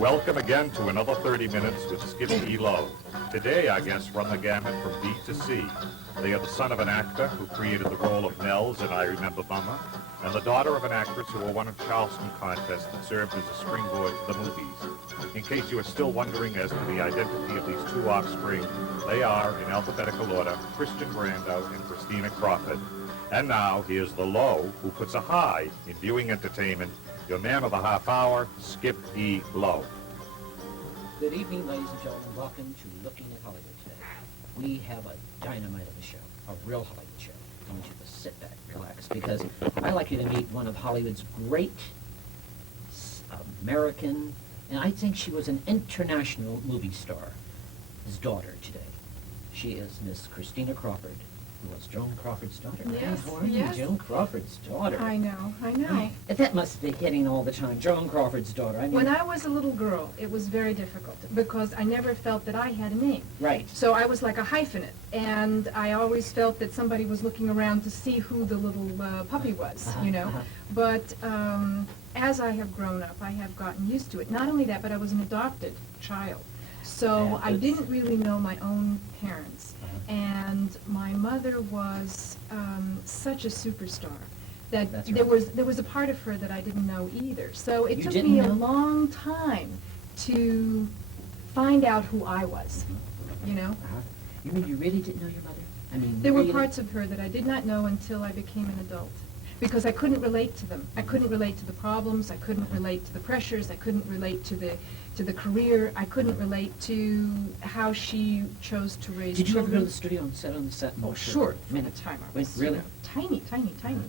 Welcome again to another 30 Minutes with Skip E Lowe. Today our guests run the gamut from B to C. They are the son of an actor who created the role of Nels in I Remember Mama, and the daughter of an actress who won a Charleston contest that served as a springboard to the movies. In case you are still wondering as to the identity of these two offspring, they are, in alphabetical order, Christian Brando and Christina Crawford. And now, here's the Lowe who puts a high in viewing entertainment, your man of the half hour, Skip E Lowe. Good evening, ladies and gentlemen. Welcome to Looking at Hollywood today. We have a dynamite of a show, a real Hollywood show. I want you to sit back, relax, because I'd like you to meet one of Hollywood's great American, and I think she was an international movie star, his daughter today. She is Miss Christina Crawford, who was Joan Crawford's daughter. Yes, How are you? yes. Joan Crawford's daughter. I know. That must be hitting all the time. Joan Crawford's daughter. I mean, When I was a little girl, it was very difficult because I never felt that I had a name. right. So I was like a hyphenate, and I always felt that somebody was looking around to see who the little puppy was, you know. But as I have grown up, I have gotten used to it. Not only that, but I was an adopted child. So Yeah, I that's- didn't really know my own parents. And my mother was such a superstar that That's there right. was a part of her that I didn't know either. So it You took didn't me a know? long time to find out who I was, you know? You mean you really didn't know your mother? I mean, There were really? parts of her that I did not know until I became an adult. Because I couldn't relate to them. I couldn't relate to the problems, I couldn't relate to the pressures, I couldn't relate to the career, I couldn't relate to how she chose to raise Did you ever children. go to the studio and sit on the set? Oh, sure. I mean, At the time I wait, was really? tiny.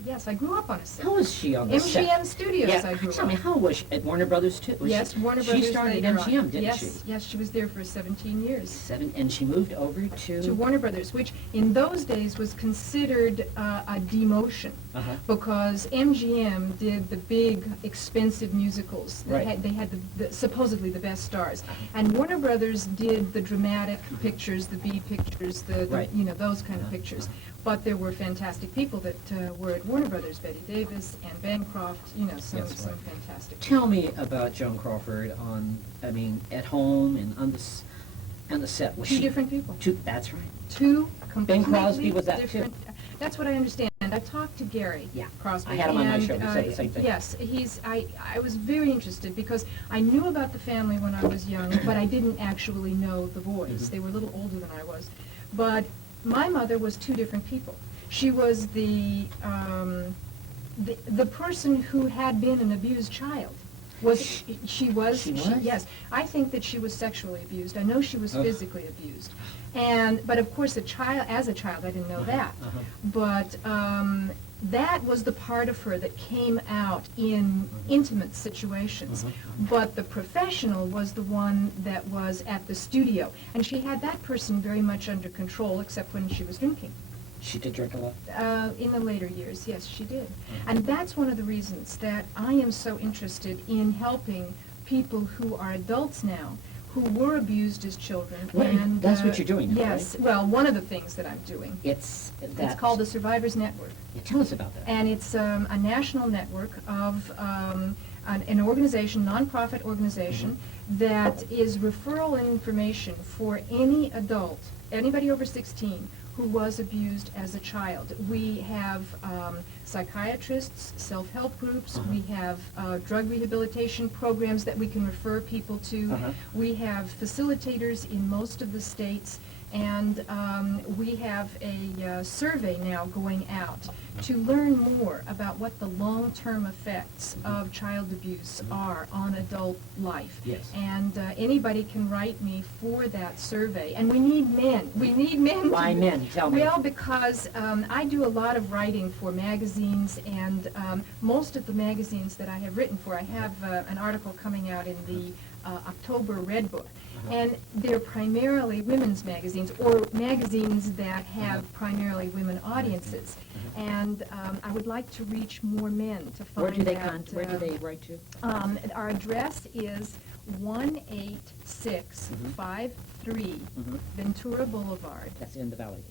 Yes, I grew up on a set. How was she on the set? MGM Studios, Yeah, I grew tell me, up. how was she? At Warner Brothers, too? Was Yes, she, Warner Brothers. She started later at on. MGM, didn't yes, she? Yes, she was there for 17 years. And she moved over to... To Warner Brothers, which in those days was considered a demotion. Uh-huh. Because MGM did the big, expensive musicals. Right. They had supposedly the best stars. And Warner Brothers did the dramatic pictures, the B pictures, Right. you know, those kind of pictures. But there were fantastic people that were at Warner Brothers, Betty Davis, Anne Bancroft, you know, some Yes, right. fantastic Tell me about Joan Crawford at home and on the set. Was Two she... different people. That's right. Two completely Crosby was that too? different. That's what I understand. I talked to Gary Yeah. Crosby. I had him on my and, show. He said the same thing. Yes, I was very interested because I knew about the family when I was young, but I didn't actually know the boys. Mm-hmm. They were a little older than I was. But my mother was two different people. She was the person who had been an abused child. She was? Yes. I think that she was sexually abused. I know she was physically abused. But of course, as a child, I didn't know that. But that was the part of her that came out in intimate situations. But the professional was the one that was at the studio. And she had that person very much under control, except when she was drinking. She did drink a lot? In the later years, yes, she did. And that's one of the reasons that I am so interested in helping people who are adults now, who were abused as children. Well, and that's what you're doing now, yes, well, one of the things that I'm doing. It's called the Survivors Network. Yeah, tell us about that. And it's a national network of an organization, nonprofit organization, that is referral information for any adult, anybody over 16, who was abused as a child. We have psychiatrists, self-help groups, we have drug rehabilitation programs that we can refer people to. We have facilitators in most of the states, and we have a survey now going out to learn more about what the long-term effects of child abuse are on adult life. Yes. And anybody can write me for that survey. And we need men. We need men. Why men? Tell me. Well, because I do a lot of writing for magazines, and most of the magazines that I have written for, I have an article coming out in the October Red Book. And they're primarily women's magazines, or magazines that have primarily women audiences. And I would like to reach more men to find Where do they out, write to? Our address is 18653 Ventura Boulevard, That's in the valley.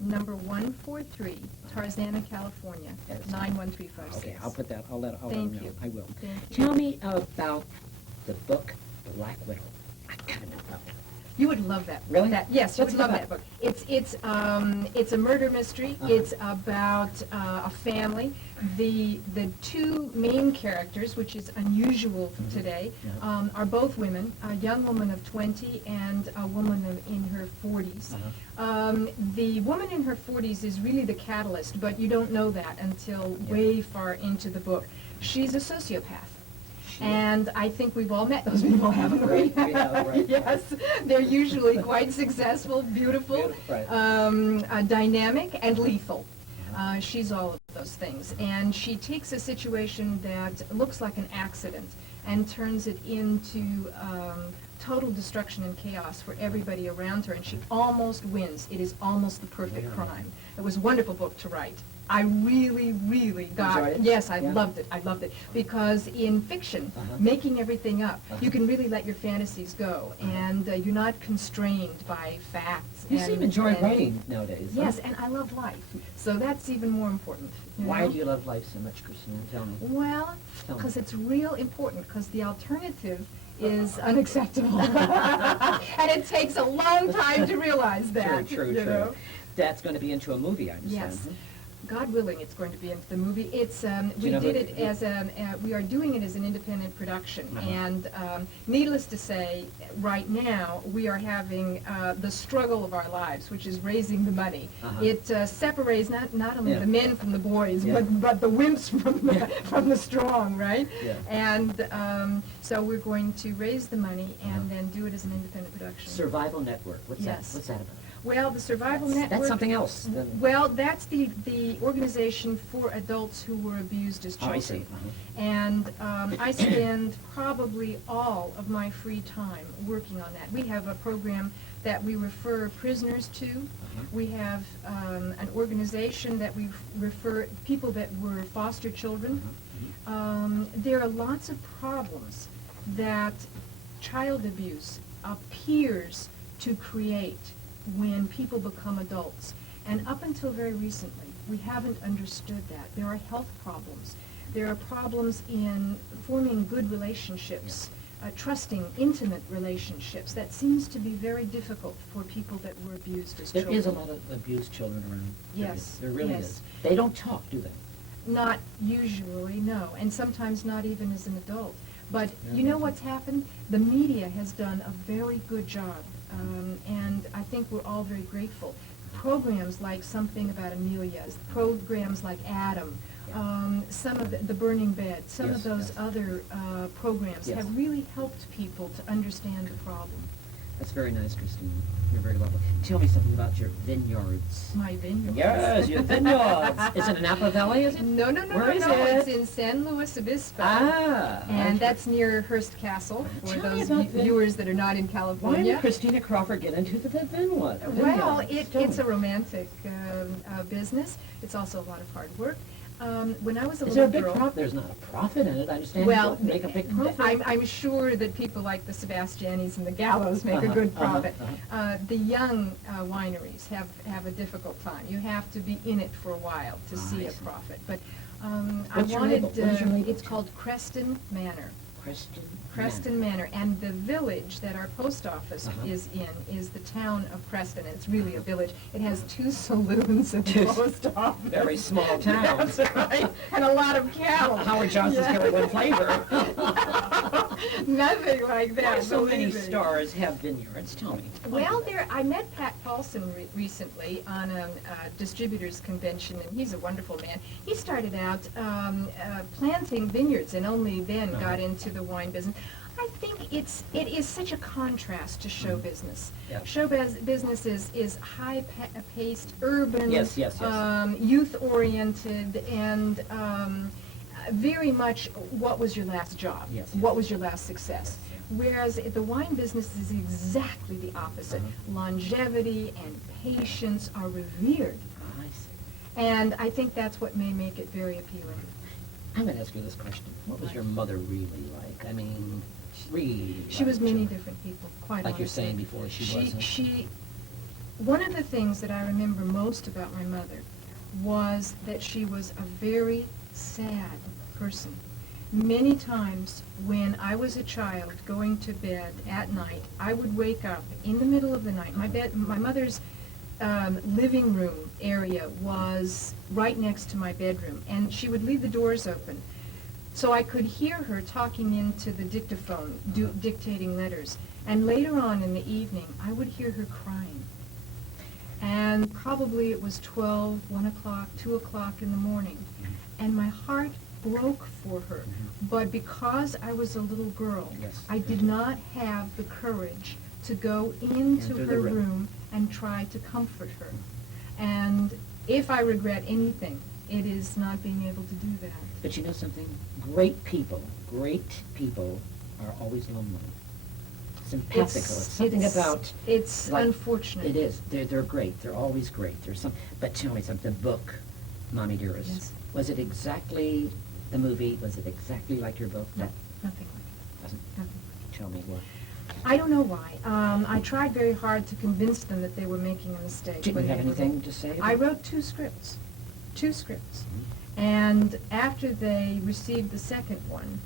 number 143, Tarzana, California, Yes. 91356. Okay, I'll put that. I'll let Thank them know. you. I will. Thank you. Tell me about the book Black Widow. I gotta know that one. You would love that. Really? Yes, you What's would it love about? that book. It's a murder mystery. It's about a family. The two main characters, which is unusual today, are both women. A young woman of 20 and a woman in her 40s. The woman in her 40s is really the catalyst, but you don't know that until way far into the book. She's a sociopath. And I think we've all met those people, haven't we? Right. Yes, they're usually quite successful, beautiful, dynamic, and lethal. She's all of those things. And she takes a situation that looks like an accident and turns it into total destruction and chaos for everybody around her, and she almost wins. It is almost the perfect crime. It was a wonderful book to write. I really, really got Enjoyed it? Yes, I Yeah. loved it. I loved it because in fiction, making everything up, you can really let your fantasies go, and you're not constrained by facts. You seem to enjoy writing nowadays. huh? Yes, and I love life, so that's even more important. Why know? do you love life so much, Christina? Tell me. Well, Tell me. because it's real important, because the alternative is unacceptable. And it takes a long time to realize that. True, you true. know? That's going to be into a movie, I understand. Yes. God willing, it's going to be into the movie. It's we know did who- it as we are doing it as an independent production, and needless to say, right now we are having the struggle of our lives, which is raising the money. It separates not only Yeah. the men from the boys, Yeah. but the wimps from the strong, right? Yeah. And so we're going to raise the money and then do it as an independent production. Survival Network. What's Yes. that? What's that about? Well, the Survival Network. That's something else. Well, that's the organization for adults who were abused as Oh, children. I see. And I spend probably all of my free time working on that. We have a program that we refer prisoners to. We have an organization that we refer people that were foster children. There are lots of problems that child abuse appears to create when people become adults. And up until very recently, we haven't understood that. There are health problems. There are problems in forming good relationships, trusting, intimate relationships. That seems to be very difficult for people that were abused as There children. is a lot of abused children around. Yes, There really yes. is. They don't talk, do they? Not usually, no, and sometimes not even as an adult. But you know what's happened? The media has done a very good job, and I think we're all very grateful. Programs like Something About Amelia, programs like Adam, some of the Burning Bed, some Yes, of those yes. other programs Yes. have really helped people to understand the problem. That's very nice, Christine. You're very lovely. Tell me something about your vineyards. My vineyard. Yes, your vineyards. Is it in Napa Valley, is it? No, Where is it's it? in San Luis Obispo. Ah. And that's near Hearst Castle, for Tell me those about the- viewers that are not in Why California. did Christina Crawford get into the vineyard? Well, Vineyards? Tell it's me. a romantic business. It's also a lot of hard work. When I was a Is there a little big girl, profit? There's not a profit in it. I understand. well, You don't make a big profit. I'm sure that people like the Sebastianis and the Gallows make a good profit. The young wineries have a difficult time. You have to be in it for a while to see I a see. profit. But I What's your wanted, label? What is your label? it's called Creston Manor. Creston. Manor, and the village that our post office is in is the town of Creston. It's really a village. It has 2 saloons and a post office. Very small town. That's right, and a lot of cattle. Howard Johnson's got one flavor. Nothing like that. Why so many believe me. stars have vineyards? Tell me. Well, I met Pat Paulson recently on a distributors convention, and he's a wonderful man. He started out planting vineyards, and only then got into the wine business. I think it is such a contrast to show business. Yeah. Show business is high-paced, urban, Yes, yes, yes. youth-oriented, and very much what was your last job? Yes, yes. What was your last success? Whereas the wine business is exactly the opposite. Longevity and patience are revered. I see. And I think that's what may make it very appealing. I'm going to ask you this question. What was your mother really like? I mean, really. She was like many children. different people, quite Like you're honestly. saying before, she wasn't. One of the things that I remember most about my mother was that she was a very sad person. Many times when I was a child going to bed at night, I would wake up in the middle of the night. My mother's living room area was right next to my bedroom, and she would leave the doors open. So I could hear her talking into the dictaphone, dictating letters. And later on in the evening, I would hear her crying. And probably it was 12, 1 o'clock, 2 o'clock in the morning. And my heart broke for her. But because I was a little girl, Yes. I did not have the courage to go into Enter the her room. room and try to comfort her. And if I regret anything, it is not being able to do that. But you know something? Great people are always lonely. Simpatico. It's something about... It's like, unfortunate. It is. They're great. They're always great. There's some... But tell me something. The book, Mommie Dearest, Yes. was it exactly the movie? Was it exactly like your book? No, nothing like it. Doesn't Nothing. tell me what. I don't know why. I tried very hard to convince them that they were making a mistake. Didn't when you have they were anything to say about I it? wrote 2 scripts. And after they received the second one,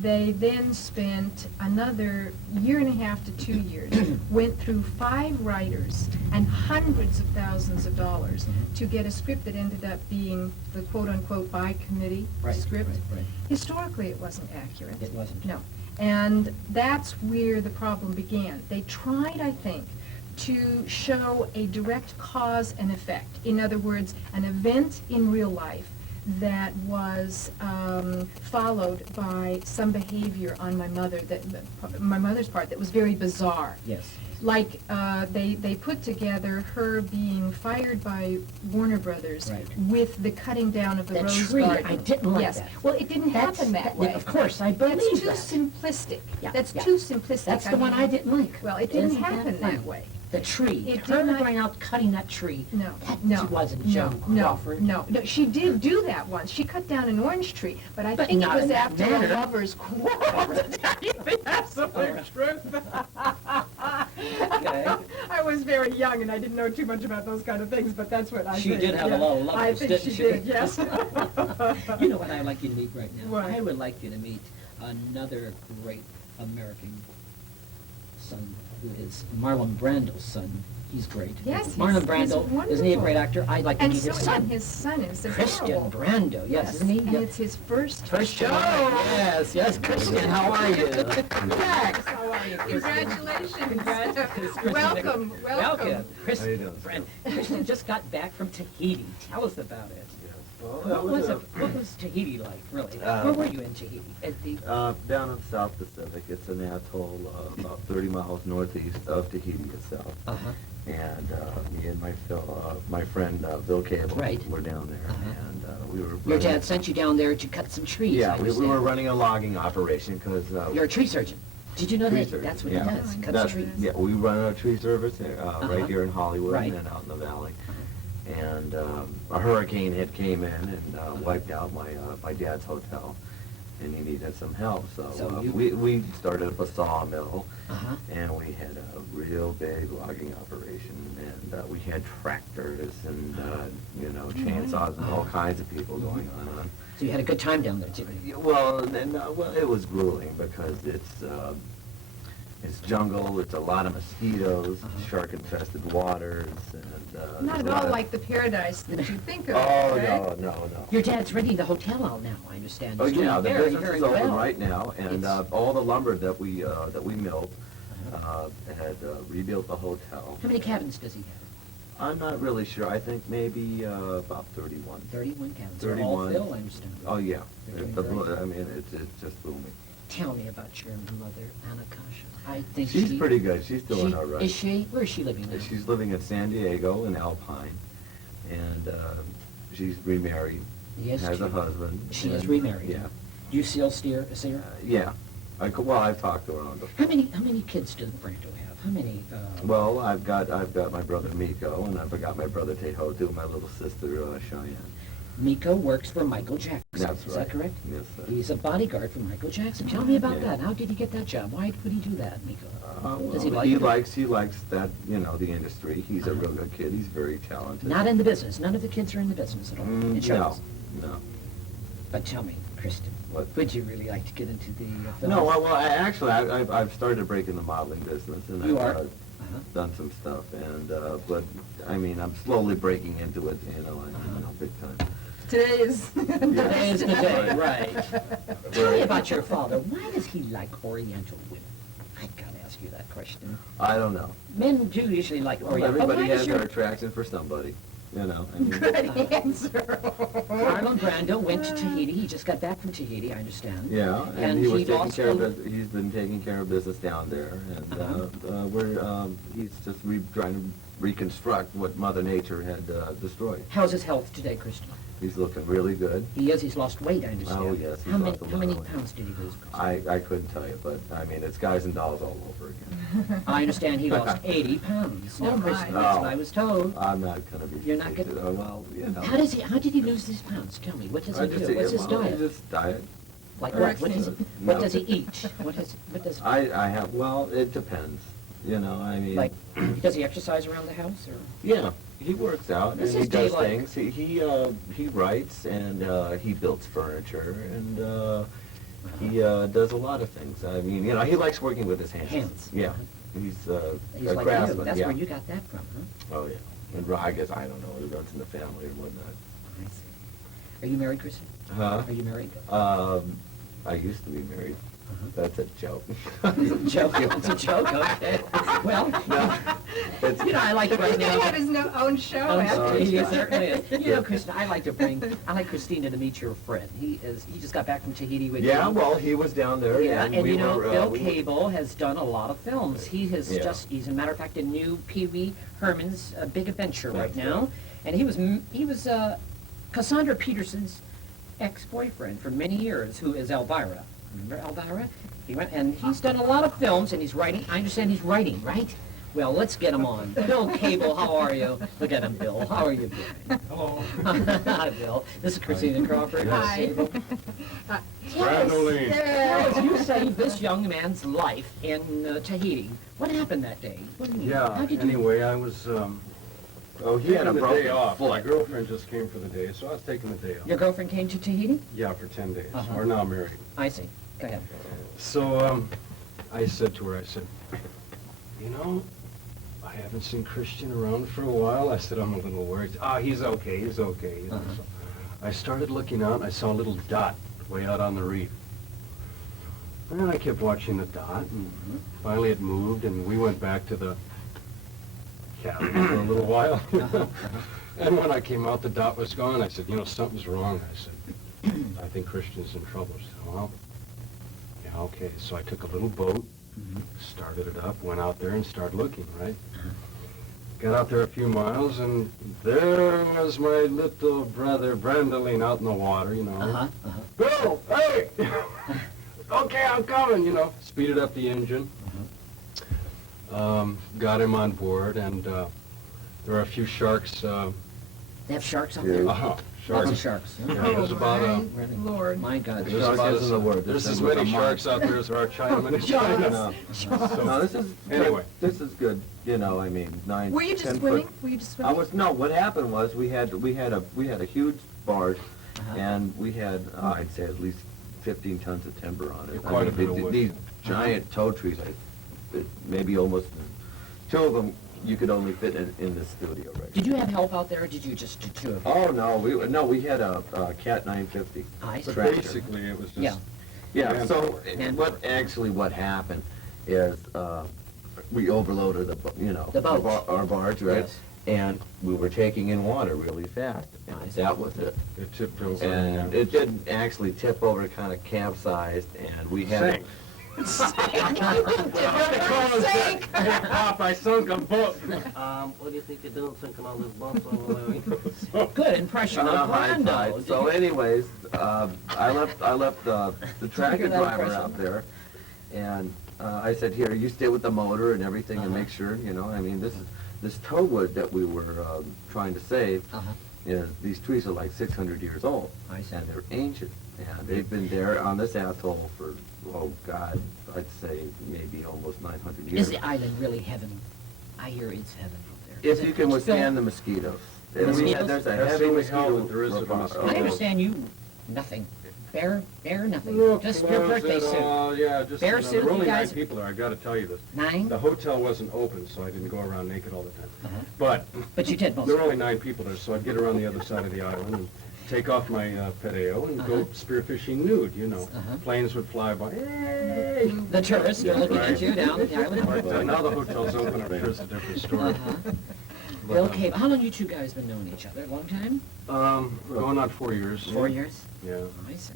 they then spent another 1.5 to 2 years, went through 5 writers and hundreds of thousands of dollars to get a script that ended up being the quote-unquote by committee script. Right. Historically, it wasn't accurate. It wasn't. No. And that's where the problem began. They tried, I think, to show a direct cause and effect. In other words, an event in real life that was followed by some behavior on my mother's part that was very bizarre. Yes. Like they put together her being fired by Warner Brothers Right. with the cutting down of the That rose tree, garden. I didn't like yes. that. Well, it didn't happen that way. Of course, I believe That's too that. simplistic. Yeah, That's yeah. too simplistic. That's the one I didn't like. Well, it didn't Isn't happen funny? that way. The tree. It Her did not- going out cutting that tree. No, That no, wasn't no, Joan no, Crawford. no. She did do that once. She cut down an orange tree, but I But think it not was in that after the manner. lovers quarreled. I think that's the truth. Okay. I was very young and I didn't know too much about those kind of things, but that's what I She think. did have a yeah. lot of I lovers, think didn't she she? did, yes. You know what I'd like you to meet right now? What? I would like you to meet another great American son, who is Marlon Brando's son. He's great. Yes, Marlon he's Brando, isn't he a wonderful. great actor? I'd like to And meet so his son. and his son is Christian adorable. Brando, yes, isn't he? And it's his first Christian, show. yes, Christian, how are you? Max, How are you, Christian? Congratulations. Welcome. Christian, How you doing, Christian just got back from Tahiti. Tell us about it. Well, What was Tahiti like, really? Where were you in Tahiti? At the, down in the South Pacific. It's an atoll about 30 miles northeast of Tahiti itself. uh-huh. And me and my friend Bill Cable Right. were down there, and we were. Your running- dad sent you down there to cut some trees, I Yeah, we understand. were running a logging operation because. You're a tree surgeon. Did you know Tree that? surgeon, That's what yeah. he does, cuts That's- trees. Yeah, we run a tree service Uh-huh. right here in Hollywood Right. and out in the valley. And a hurricane had came in and wiped out my dad's hotel, and he needed some help. So So you- we started up a sawmill, Uh-huh. and we had a real big logging operation, and we had tractors and chainsaws and all kinds of people going on. So you had a good time down there, too. Well, it was grueling because it's jungle. It's a lot of mosquitoes, shark-infested waters, and Not there's at a lot all of- like the paradise that you think of, Oh right? no. Your dad's renting the hotel out now, I understand. Oh He's doing yeah, the very, business very is open well. right now, and It's- all the lumber that we milled had rebuilt the hotel. How many cabins does he have? I'm not really sure. I think maybe about 31. 31 cabins. They're all 31. Phil, I understand. Oh yeah, They're doing The very blo- good. I mean it's just booming. Tell me about your mother, Anakasha. I think She's she... pretty good. She's doing all right. Is she? Where is she living now? She's living in San Diego in Alpine, and she's remarried. Yes, Has a she- husband. She is and- remarried. Yeah, Do you still see her? yeah. I've talked to her on the How many kids does Brando have? How many? Well, I've got my brother Miko, and I've got my brother Tehotu, my little sister Cheyenne. Miko works for Michael Jackson. That's Is right. that correct? Yes, sir. He's a bodyguard for Michael Jackson. Tell me about Yeah. that. How did he get that job? Why would he do that, Miko? Does he Well, like it? he likes that, the industry. He's a real good kid. He's very talented. Not in the business. None of the kids are in the business at all. It No, shows. no. But tell me, Kristen, What? would you really like to get into the film? No, well, I've stared to break in the modeling business, and You I've are? done some stuff, and but I mean, I'm slowly breaking into it, big time. Today is. Today is the day, Right. right. Tell me about your father. Why does he like Oriental women? I've got to ask you that question. I don't know. Men do usually like Well, Oriental. everybody Why does has your their attraction for somebody, I mean, Good answer. Marlon Brando went to Tahiti. He just got back from Tahiti, I understand. Yeah, And and he was he taking lost care of a- it. He's been taking care of business down there, and he's just trying to reconstruct what Mother Nature had destroyed. How's his health today, Christian? He's looking really good. He's lost weight, I understand. Oh, yes, he's How lost a many lot of weight. pounds did he lose, Christian? I couldn't tell you, but I mean, it's guys and dolls all over again. I understand he lost 80 pounds. Now, Oh, my. Christian, that's what I was told. I'm not gonna be. You're not gonna- Well, How did he lose these pounds? Tell me, what does he I do? just What's his diet? Just diet. Like Or what? What No. does he eat? What does I have. Well, it depends. I mean. like? Does he exercise around the house or? Yeah, he works out What's and he his day does like? things. He writes and he builds furniture and he does a lot of things. I mean, he likes working with his hands. Hands. Yeah, he's He's a like craftsman. you. That's yeah. where you got that from, huh? Oh yeah, and I guess I don't know. It runs in the family or whatnot. I see. Are you married, Christian? Huh? Are you married? I used to be married. That's a joke. Joke. It's a joke. Okay. Well, It's, I like to right He's gonna now. have his own show after. He it's certainly is. Christian, I like Christina to meet your friend. He just got back from Tahiti with yeah, you. well, he was down there. Yeah, and we were, Bill we were- Cable has done a lot of films. He has Yeah. he's a matter of fact, a new Pee Wee Herman's Big Adventure right That's now. right. And he was Cassandra Peterson's ex-boyfriend for many years, who is Elvira. Remember Elvira? He's done a lot of films, and he's writing. I understand he's writing, right? Well, let's get him on. Bill Cable, how are you? Look at him, Bill. How are you doing? Hello. Hi, Bill. This is Christina Crawford. Hi. Brandoline. Well, you saved this young man's life in Tahiti. What happened that day? What do you mean? How Yeah, did you? anyway, I was Oh, he had taking a the broken day off. My foot. girlfriend just came for the day, so I was taking the day off. Your girlfriend came to Tahiti? Yeah, for 10 days. Uh-huh. We're now married. I see. Go ahead. So, I said to her, I haven't seen Christian around for a while. I said, I'm a little worried. He's okay, he's okay. Uh-huh. So I started looking out, and I saw a little dot way out on the reef. And then I kept watching the dot, and finally it moved, and we went back to the cabin for a little while. And when I came out, the dot was gone. I said, something's wrong. I said, I think Christian's in trouble. She said, well, yeah, okay. So I took a little boat, started it up, went out there and started looking, right? Got out there a few miles, and there was my little brother, Brandoline, out in the water, Uh-huh. Uh-huh. Bill, hey! Okay, I'm coming, Speeded up the engine. Got him on board, and there were a few sharks. They have sharks out Yeah. there? Lots Lots of sharks. sharks. huh? Yeah, there's about my Really? Lord. My God. The There's shark about isn't a word. There's This as is with many a sharks mark. out there as there are Chinamen in China. No, So- no, this is Anyway. This is good. I mean, 9. Were you just 10 swimming? foot- Were you just I swimming? was no. What happened was we had a huge barge, Uh-huh. and we had I'd say at least 15 tons of timber on it. Quite a bit of wood. These giant tow trees, maybe almost 2 of them you could only fit in this studio right. Did you have help out there, or did you just do two of them? Oh no, we had a Cat 950. I see. But Tractor. basically, it was just... Yeah. Yeah. Man So power. what happened is we overloaded The boat. our barge, right? Yes. And we were taking in water really fast. And I see. that was it. It tipped over. And it didn't actually tip over, it kind of capsized, and we had... Sank. Sank. Pop, I sunk a boat. What do you think you're doing sinking all this bumps on the way? Good impression of high Brando. tide. So anyways, I left the tractor that driver impression? out there, and I said, here, you stay with the motor and everything and Uh-huh. make sure, I mean, this tow wood that we were trying to save, Uh-huh. these trees are like 600 years old, I see. and they're ancient, and they've been there on this atoll for, oh God, I'd say maybe almost 900 years. Is the island really heaven? I hear it's heaven out there. If you can withstand the mosquitoes. And we Mosquitoes? had- There's a That's heavy the only mosquito. hell that there is to the mosquitoes. I understand you, nothing. bear nothing. No Just your clothes birthday at suit. all. Yeah, just, Bear you know, suit, there were you only 9 guys- people there, I gotta tell you this. 9? The hotel wasn't open, so I didn't go around naked all the time. Uh-huh. But But you did most there of were it. only 9 people there, so I'd get around the other side of the island and take off my pedeo and go spearfishing nude, you know. Uh-huh. Planes would fly by, hey! The tourists are looking at you down the island. But now the hotel's open, I'm sure it's a different story. Uh-huh. But, Bill Cable, how long you two guys been knowing each other? A long time? We're going on 4 years. 4 years? Yeah. I see.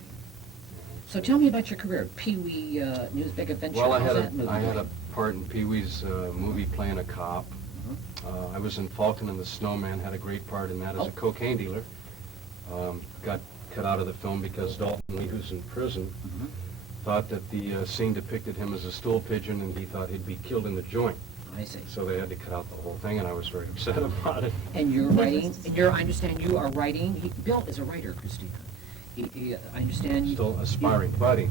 So tell me about your career. Pee-wee News Big Adventure. Well, I How's had that movie? I had a part in Pee Wee's movie playing a cop. I was in Falcon and the Snowman, had a great part in that as Oh. a cocaine dealer. Got cut out of the film because Dalton Lee, who's in prison, Mhm. thought that the scene depicted him as a stool pigeon and he thought he'd be killed in the joint. I see. So they had to cut out the whole thing and I was very upset about it. And you're writing, I understand you are writing, Bill is a writer, Christina. I understand you... Still aspiring, buddy.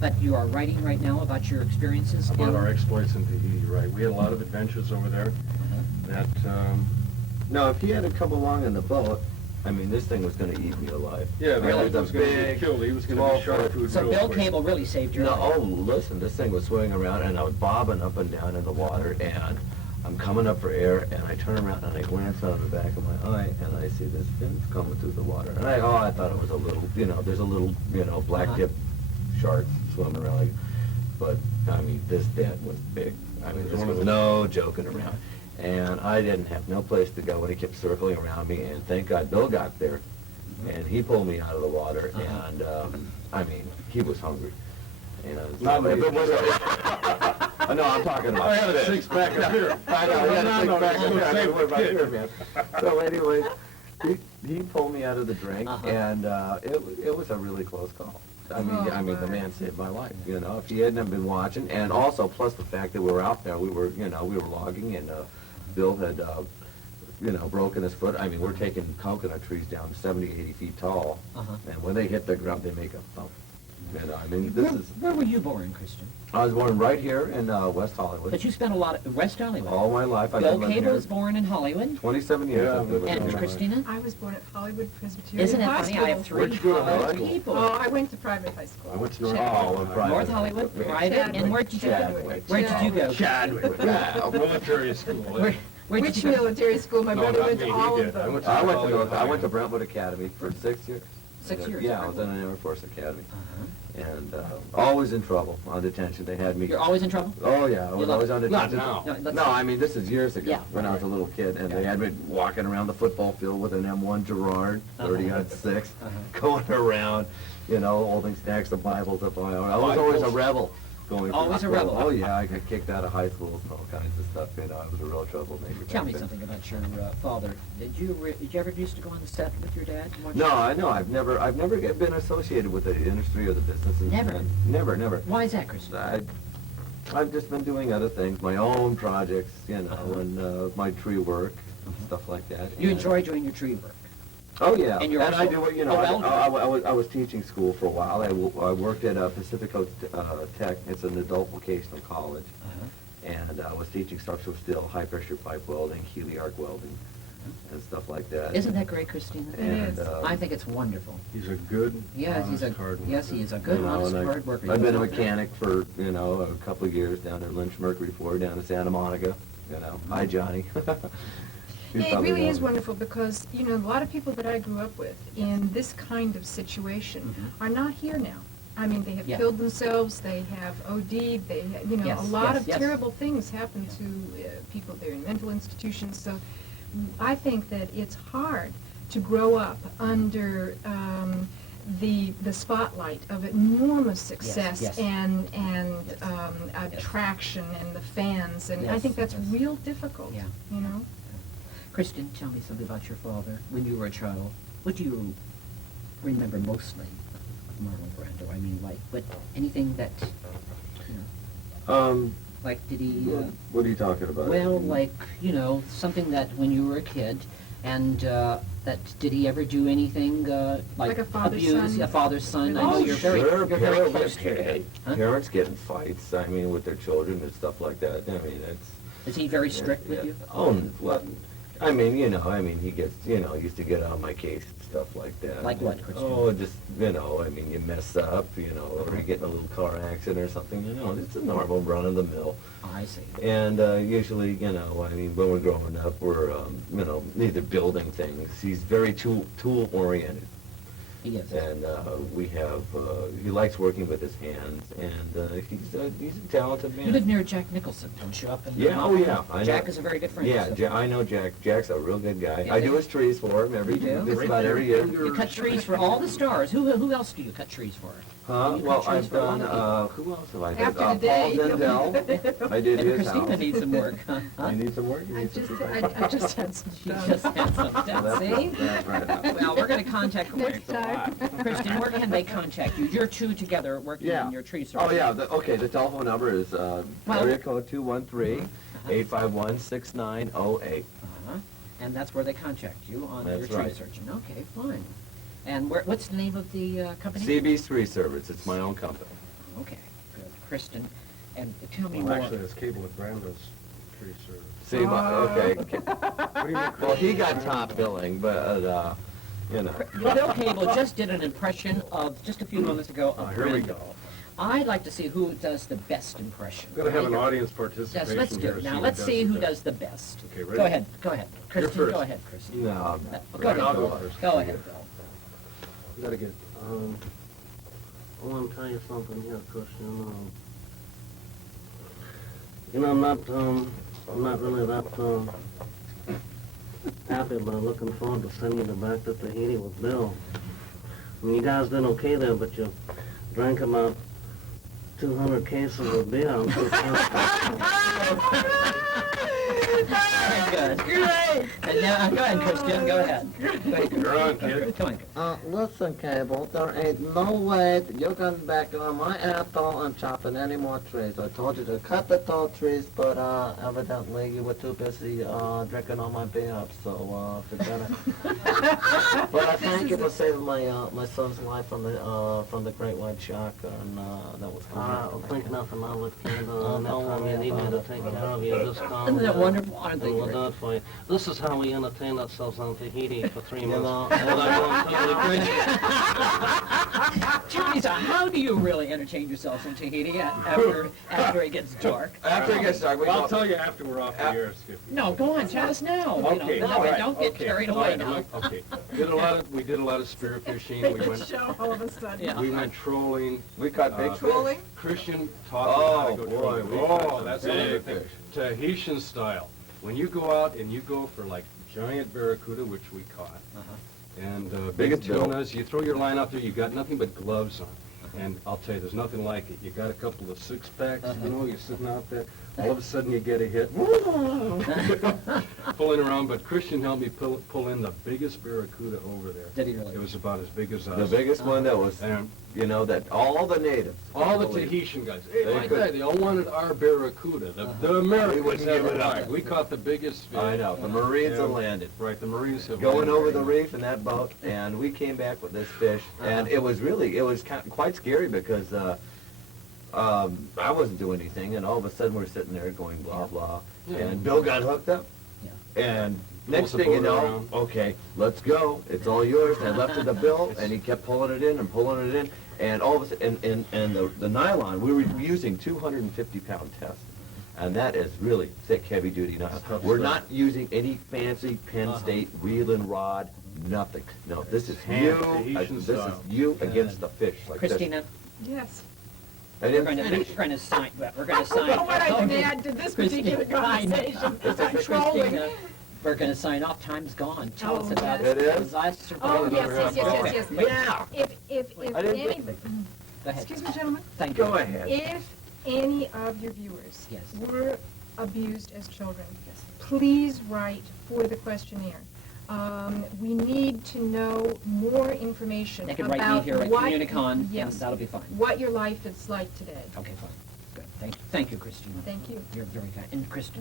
But you are writing right now about your experiences About in... our exploits in Tahiti, right. We had a lot of adventures over there Uh-huh. that, No, if he had to come along in the boat, I mean, this thing was gonna eat me alive. yeah, Really? that It was going to big, be killed. He was going to 12 be shark foot. food So real Bill quick. Cable really saved your No, life. oh, listen, this thing was swimming around and I was bobbing up and down in the water and I'm coming up for air and I turn around and I glance out of the back of my eye and I see this fin's coming through the water. And I thought it was a little, there's a little, black tip shark swimming around. Like, but, I mean, this dent was big. I mean, It was this one of was those- no joking around. And I didn't have no place to go and he kept circling around me and thank God Bill got there. And he pulled me out of the water and, I mean, he was hungry. And Not me. if it was no, I'm talking about. I had a fish. six-pack of beer. I know, he had a No, six-pack no, of beer. I save gotta worry the about kid. beer, man. So anyway, he pulled me out of the drink, Uh-huh. and it was a really close call. I mean, the man saved my life. If he hadn't have been watching, and also plus the fact that we were out there, we were logging, and Bill had, broken his foot. I mean, we're taking coconut trees down 70, 80 feet tall, Uh-huh. and when they hit the ground, they make a thump. I mean, Where were you born, Christian? I was born right here in West Hollywood. But you spent a lot of... West Hollywood. All my life, I've Bill been living Cable here. was born in Hollywood. 27 years. Yeah, I've been living And here. Christina? I was born at Hollywood Presbyterian Isn't it funny? Hospital. I have 3 Where'd you go to Hollywood high school? people. Oh, I went to private high school. I went to North Chadwick. Oh, private. North Hollywood, private, and Chadwick. where did you Chadwick. go? Where did you go? Chadwick. Yeah. Military school. Where did Which you go? military school? My No, brother not went me, to he all did. of I them. went I went to Brentwood Academy for 6 years. 6 years? Yeah, I was in an Air Force Academy. Uh-huh. And always in trouble on detention. They had me. You're always in trouble? Oh, yeah, I You was look- always on Not detention. now. No, let's- No, I mean, this is years ago, Yeah. when I was a little kid, and they Yeah. had me walking around the football field with an M1 Gerard, 30-06, going around, holding stacks of Bibles up my arm. I was always a rebel. Always a rebel. Oh, yeah, I got kicked out of high school, all kinds of stuff, I was a real troublemaker. Tell back me then. something about your father. Did you ever used to go on the set with your dad? and watch No, him? I know, I've never been associated with the industry or the business. Never? Never. Why is that, Christian? I've just been doing other things, my own projects, and my tree work, stuff like that. You and- enjoy doing your tree work. Oh, yeah. And you're I also do it, a welder. I was teaching school for a while. I worked at Pacific Coast Tech. It's an adult vocational college. And I was teaching structural steel, high-pressure pipe welding, Healy arc welding, and stuff like that. Isn't that great, Christina? And, is. I think it's wonderful. He's a good, Yes, he's a hard worker. yes, he is a good, honest, and hard worker. I've been a He goes out there. mechanic for, a couple of years down at Lynch Mercury Ford, down in Santa Monica, Hi, Johnny. You It probably really know is him. wonderful because, a lot of people that I grew up with in this kind of situation are not here now. I mean, they have Yeah. killed themselves, they have OD'd, they, Yes, a lot yes, of yes. terrible things happen to people there in mental institutions. So I think that it's hard to grow up under the spotlight of enormous success yes. and Yes. attraction and the fans, and I Yes, think that's yes. real difficult, Yeah. Christian, tell me something about your father when you were a child. What do you remember mostly of Marlon Brando? I mean, what anything that, did he? What are you talking about? Well, something that when you were a kid, and that did he ever do anything Like a father's abuse? son? A father's son. I know Oh, you're very Sure, you're very close to your dad. Huh? Parents get in fights, I mean, with their children and stuff like that. I mean, it's... Is he very strict with you? Oh, well, I mean, he gets, used to get on my case and stuff like that. Like what, Christian? Oh, just, you mess up, or you get in a little car accident or something, it's a normal run-of-the-mill. I see. And usually, when we're growing up, we're, either building things. He's very tool-oriented. He is. And he likes working with his hands, and he's a talented man. You live near Jack Nicholson, don't you, up in Yeah, oh yeah. I know. Jack is a very good friend. Yeah, I know Jack. Jack's a real good guy. Is I he? do his trees for him just about every year. You cut trees for all the stars. Who else do you cut trees for? Huh? You Well, cut trees I've for a lot done, of who else have I done? After today. Paul Zendel. I did And his Christina house. needs some work. Huh? You need some work? You I need some just, people? I just had some She done. just had some That's- done. See? that's right. Well, we're going to contact Next time. Kristen, where can they contact you? You're two together working Yeah. on your tree Oh, service. yeah, the telephone number is, area code 213-851-6908. Uh-huh. And that's where they contact you on your That's tree right. searching. Okay, fine. And what's the name of the company? CB's Tree Service, it's my own company. Okay, good. Kristen, and tell me Well, more. actually, it's Cable at Brando's tree service. See, okay. What do you mean? Well, he got top billing, but, Bill Cable just did an impression of, just a few moments ago, Oh, of here we Brando. go. I'd like to see who does the best impression. We're gonna have an Right? audience Yes, participation let's do here. it. see Now, who let's does see the who best. does the best. Okay, ready? Go ahead. You're Kristen, first. go ahead, Kristen. no. Go Right, ahead, I'll Bill. go first. Go ahead, Bill. You gotta get, I want to tell you something here, Christian. I'm not really that happy about looking forward to sending you back to Tahiti with Bill. I mean, you guys did okay there, but you drank about 200 cases of beer. I'm so Very good. Great. And now, go ahead, Christian, go ahead. Go ahead. You're on, kid. Come on. Listen, Cable, there ain't no way that you're going back on my atoll and chopping any more trees. I told you to cut the tall trees, but evidently you were too busy drinking all my beer up, so forget it. But I thank you for saving my son's life from the great white shark, and that was I'll think nothing of it, kid. Next don't time worry you need me about to it. take care of you, just call Isn't me. that wonderful? Aren't they And we'll great? do it for you. This is how we entertain ourselves on Tahiti for 3 You months. know, Without going through the bridge. Teresa, how do you really entertain yourselves in Tahiti after it gets dark? After it gets dark, we I'll go. tell you after we're off the air, Skip. No, go on, tell us now. You know, Okay, no, all right, don't get okay, carried all away right, now. look, okay. We did a lot of spear fishing. We went, Show all of a sudden. Yeah. we went trolling. We caught big fish. Trolling? Christian taught me how to Oh, go boy, trolling. we caught Oh, some that's big another thing. fish. Tahitian style. When you go out and you go for like giant barracuda, which we caught, and big Biggest bill. tunas, you throw your line out there, you got nothing but gloves on. And I'll tell you, there's nothing like it. You got a couple of six-packs, you're sitting out there, all of a sudden you get a hit. Pulling around, but Christian helped me pull in the biggest barracuda over there. Did he really? It was about as big as us. The biggest one that was, And that all the natives. all the believe. Tahitian guys, hey, They my could- guy, they all wanted our barracuda. The Americans wouldn't have give it up. right. We caught the biggest fish. I know, the Marines Yeah. have landed. Right, the Marines have Going landed. over the reef in that boat, and we came back with this fish, and it was quite scary because I wasn't doing anything, and all of a sudden we're sitting there going blah blah, Yeah. and Bill got hooked up, and next the thing you boat know, around. okay, let's go, it's all yours. And I left it to Bill, and he kept pulling it in and pulling it in, and all of a sudden, and the nylon, we were using 250-pound test. And that is really thick, heavy-duty nylon. We're not using any fancy Penn State reeling rod, nothing. No, this is Hand, Tahitian this is style. you against the fish, like this. Christina, Yes. I we're didn't going finish. to sign. We're going to I sign. don't know what I can add to this particular conversation. I'm trolling. Christina, we're going to sign off. Time's gone. Tell us Oh, about yes. It is? disaster. Oh, yes, Okay. yes. Yeah. If I didn't any, think- Go ahead. excuse me, gentlemen, Thank you. Go ahead. if any of your viewers Yes. were abused as children, please write for the questionnaire. We need to know more information They can about write me here at what, Communicon, and yes, that'll be fine. what your life is like today. Okay, fine. Good. Thank you. Thank you, Christina. Thank you. You're very kind. And Kristen,